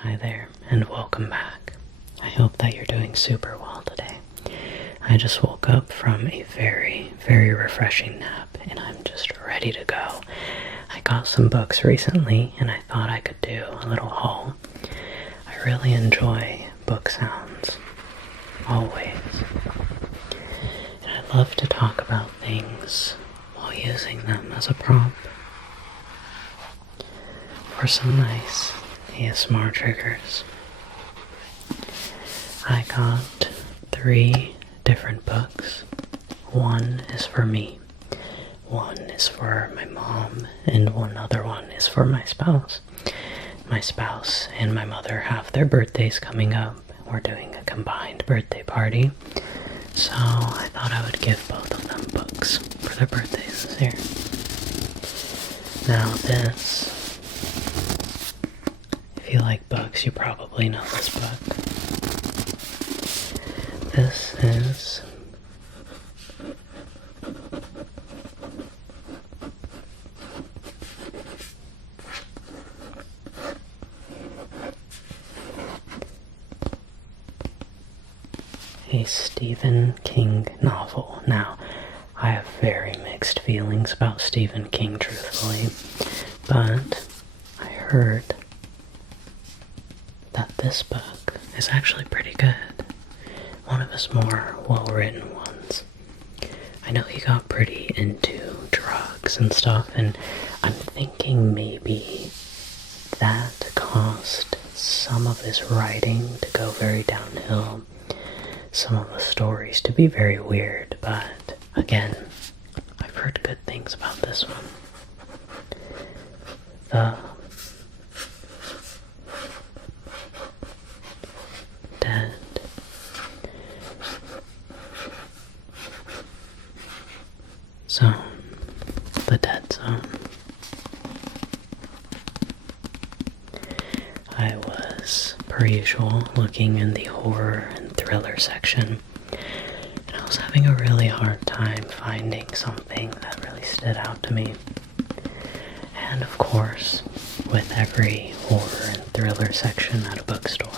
Hi there, and welcome back. I hope that you're doing super well today. I just woke up from a very, very refreshing nap, and I'm just ready to go. I got some books recently, and I thought I could do a little haul. I really enjoy book sounds, always. And I love to talk about things while using them as a prompt for some nice ASMR triggers. I got 3 different books. One is for me, one is for my mom, and one other one is for my spouse. My spouse and my mother have their birthdays coming up. We're doing a combined birthday party, so I thought I would give both of them books for their birthdays this year. Now this, if you like books, you probably know this book. This is a Stephen King novel. Now, I have very mixed feelings about Stephen King, truthfully, but I heard that this book is actually pretty good. One of his more well-written ones. I know he got pretty into drugs and stuff, and I'm thinking maybe that caused some of his writing to go very downhill, some of the stories to be very weird, but again, I've heard good things about this one. The Dead Zone. The Dead Zone. I was, per usual, looking in the horror and thriller section, and I was having a really hard time finding something that really stood out to me. And of course, with every horror and thriller section at a bookstore,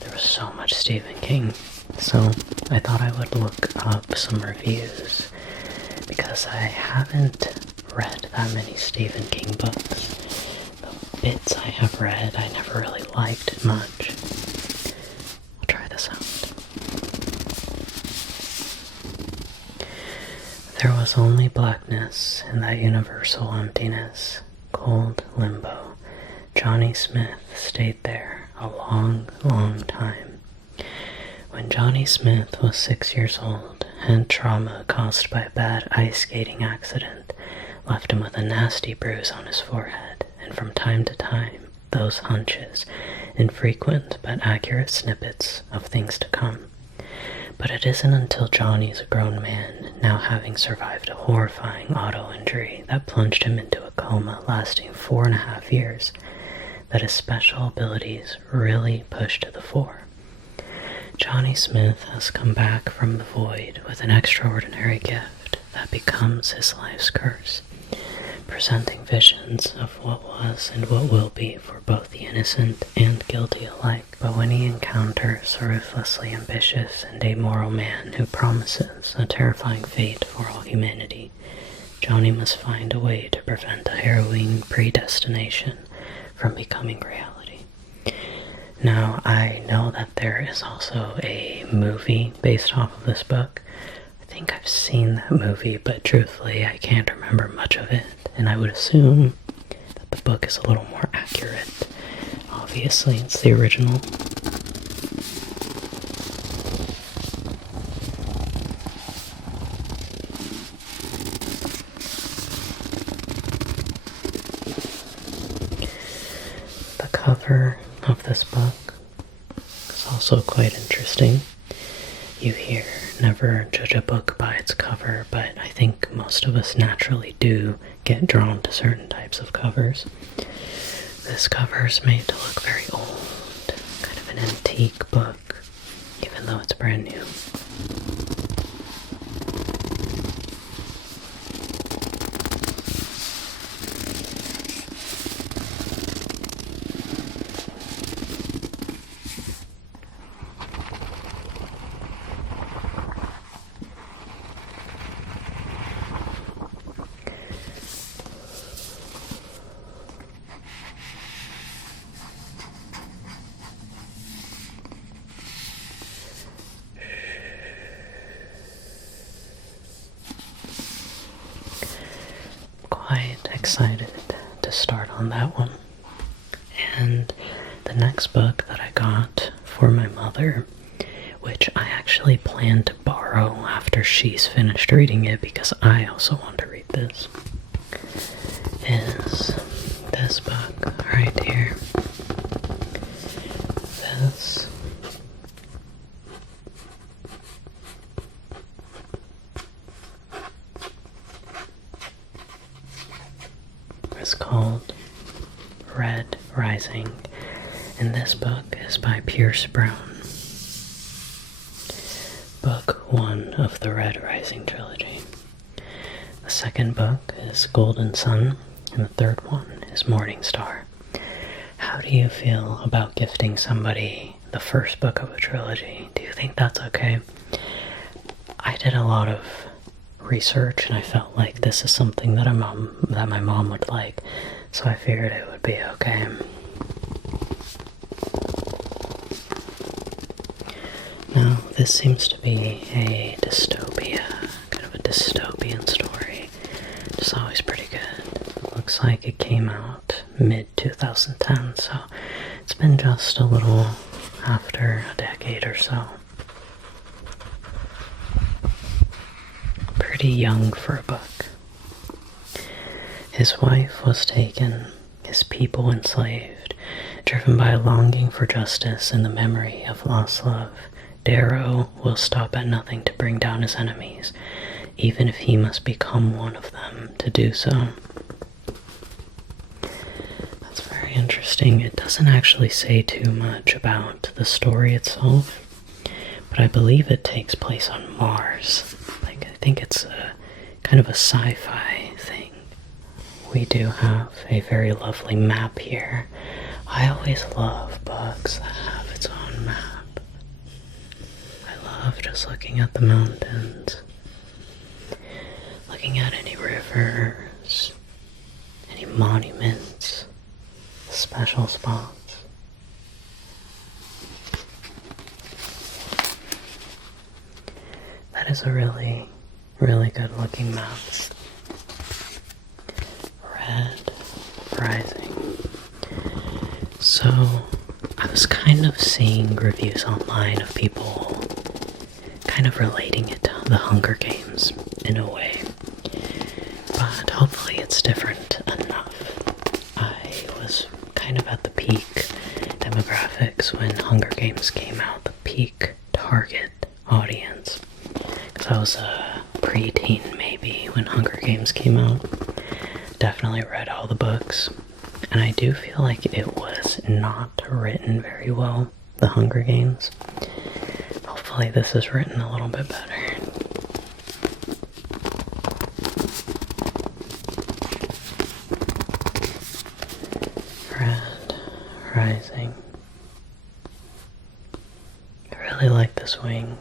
there was so much Stephen King. So I thought I would look up some reviews, because I haven't read that many Stephen King books. The bits I have read, I never really liked much. I'll try this out. There was only blackness in that universal emptiness, cold limbo. Johnny Smith stayed there a long, long time. When Johnny Smith was 6 years old, head trauma caused by a bad ice skating accident left him with a nasty bruise on his forehead, and from time to time, those hunches, infrequent but accurate snippets of things to come. But it isn't until Johnny is a grown man, now having survived a horrifying auto injury that plunged him into a coma lasting 4.5 years, that his special abilities really pushed to the fore. Johnny Smith has come back from the void with an extraordinary gift that becomes his life's curse, presenting visions of what was and what will be for both the innocent and guilty alike. But when he encounters a ruthlessly ambitious and amoral man who promises a terrifying fate for all humanity, Johnny must find a way to prevent a harrowing predestination from becoming reality. Now, I know that there is also a movie based off of this book. I think I've seen that movie, but truthfully, I can't remember much of it, and I would assume that the book is a little more accurate. Obviously, it's the original. The cover of this book is also quite interesting. You hear, never judge a book by its cover, but I think most of us naturally do get drawn to certain types of covers. This cover is made to look very old, kind of an antique book, even though it's brand new. excited to start on that one. And the next book that I got for my mother, which I actually plan to borrow after she's finished reading it because I also want to read this, is this book right here. This is called Red Rising, and this book is by Pierce Brown. Book 1 of the Red Rising trilogy. The second book is Golden Sun, and the third one is Morning Star. How do you feel about gifting somebody the first book of a trilogy? Do you think that's okay? I did a lot of research and I felt like this is something that my mom would like, so I figured it would be okay. Now, this seems to be a dystopia, kind of a dystopian story. It's always pretty good. It looks like it came out mid-2010, so it's been just a little after a decade or so. Pretty young for a book. His wife was taken, his people enslaved, driven by a longing for justice and the memory of lost love. Darrow will stop at nothing to bring down his enemies, even if he must become one of them to do so. That's very interesting. It doesn't actually say too much about the story itself, but I believe it takes place on Mars. I think it's a kind of a sci-fi thing. We do have a very lovely map here. I always love books that have its own map. I love just looking at the mountains, looking at any rivers, any monuments, special spots. That is a really, really good looking map. Red Rising. So, I was kind of seeing reviews online of people kind of relating it to the Hunger Games in a way, but hopefully it's different enough. I was kind of at the peak demographics when Hunger Games came out, the peak target audience, because I was a preteen maybe when Hunger Games came out. Definitely read all the books, and I do feel like it was not written very well, the Hunger Games. Hopefully this is written a little bit better. Red Rising. I really like this wing.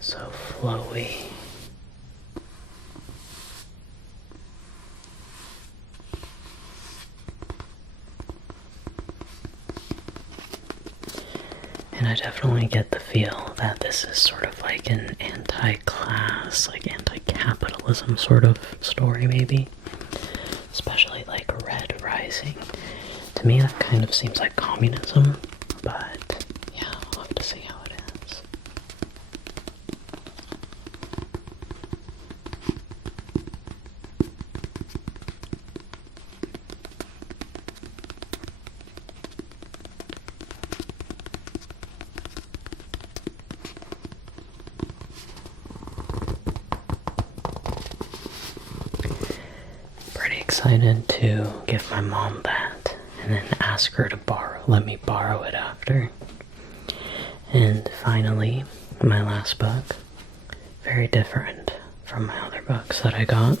So flowy. And I definitely get the feel that this is sort of like an anti-class, like anti-capitalism sort of story maybe. Especially like Red Rising. To me that kind of seems like communism, but yeah, we'll have to see how it is. Excited to give my mom that and then ask her to let me borrow it after. And finally, my last book, very different from my other books that I got.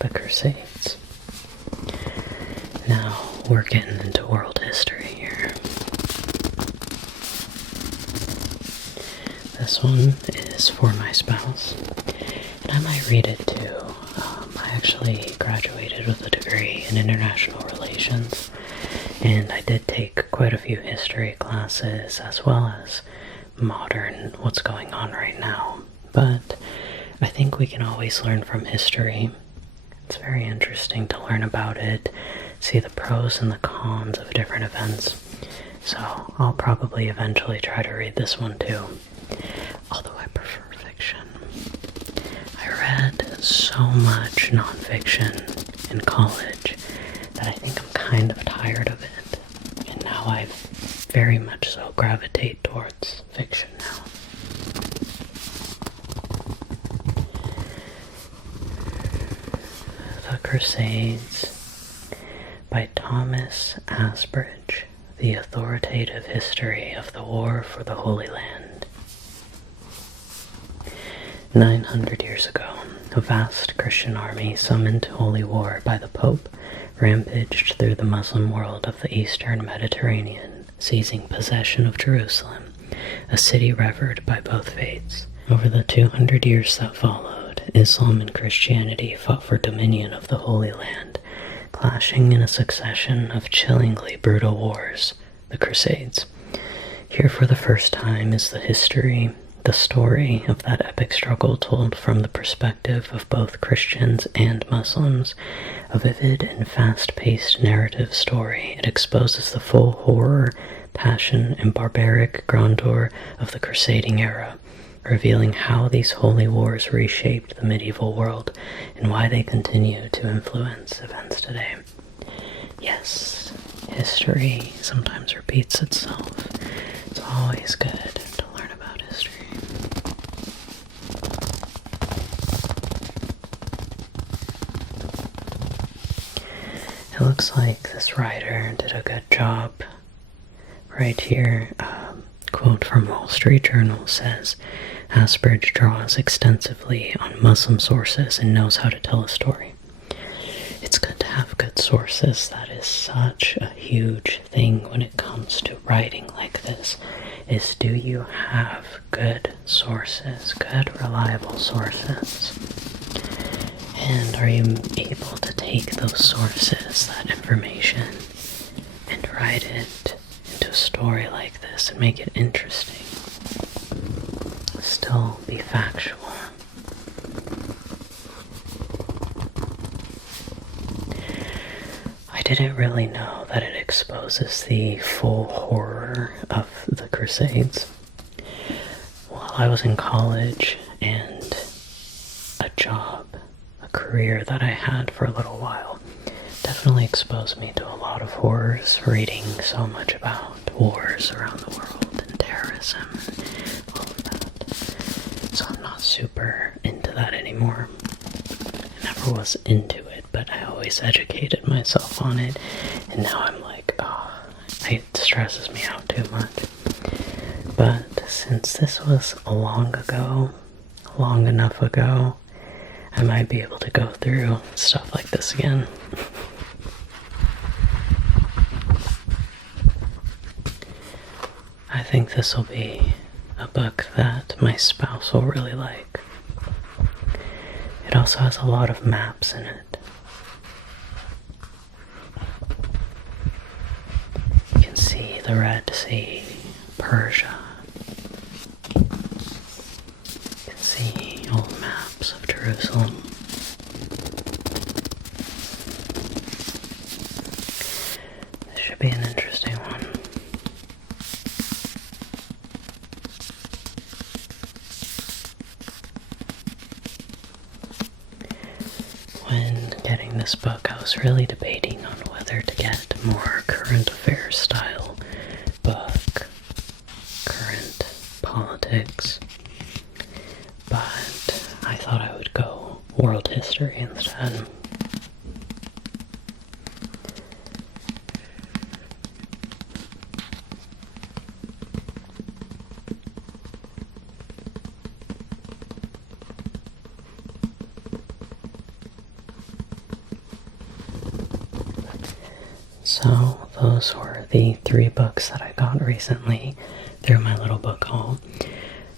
The Crusades. Now, we're getting into world history here. This one is for my spouse, and I might read it too. I actually graduated with a degree in international relations, And I did take quite a few history classes as well as modern, what's going on right now. But I think we can always learn from history. It's very interesting to learn about it, see the pros and the cons of different events. So I'll probably eventually try to read this one too. Although I prefer fiction. I read so much nonfiction in college that I think I'm kind of tired of it. And now I very much so gravitate towards fiction now. The Crusades by Thomas Asbridge, The Authoritative History of the War for the Holy Land. 900 years ago, a vast Christian army summoned to holy war by the Pope rampaged through the Muslim world of the Eastern Mediterranean, seizing possession of Jerusalem, a city revered by both faiths. Over the 200 years that followed, Islam and Christianity fought for dominion of the Holy Land, clashing in a succession of chillingly brutal wars, the Crusades. Here for the first time is the story of that epic struggle told from the perspective of both Christians and Muslims. A vivid and fast-paced narrative story, it exposes the full horror, passion, and barbaric grandeur of the crusading era, revealing how these holy wars reshaped the medieval world and why they continue to influence events today. Yes, history sometimes repeats itself. It's always good to learn about history. It looks like this writer did a good job. Right here, quote from Wall Street Journal says, Asbridge draws extensively on Muslim sources and knows how to tell a story. It's good to have good sources. That is such a huge thing when it comes to writing like this, is do you have good sources, good reliable sources? And are you able to take those sources, that information, and write it into a story like this and make it interesting? Still be factual. I didn't really know that it exposes the full horror of the Crusades. While I was in college and a job, a career that I had for a little while, definitely exposed me to a lot of horrors, reading so much about wars around the world and terrorism and all of that. So I'm not super into that anymore. I never was into it, but I always educated myself on it, and now I'm like, it stresses me out too much. But since this was long enough ago, I might be able to go through stuff like this again. I think this will be a book that my spouse will really like. It also has a lot of maps in it. You can see the Red Sea, Persia. You can see old maps of Jerusalem. This should be an interesting one. When getting this book, I was really debating on whether to get more current affairs style book, current politics, but I thought I would go world history instead. So those were the 3 books that I got recently through my little book haul.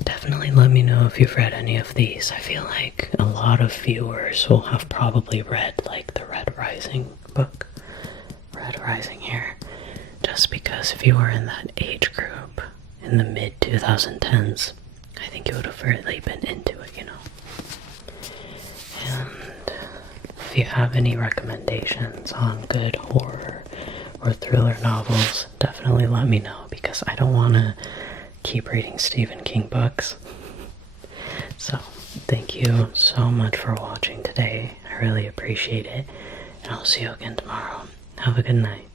Definitely let me know if you've read any of these. I feel like a lot of viewers will have probably read like the Red Rising book. Red Red Rising here, just because if you were in that age group in the mid-2010s, I think you would have really been into it, you know. And if you have any recommendations on good horror or thriller novels, definitely let me know, because I don't want to keep reading Stephen King books. So, thank you so much for watching today. I really appreciate it. And I'll see you again tomorrow. Have a good night.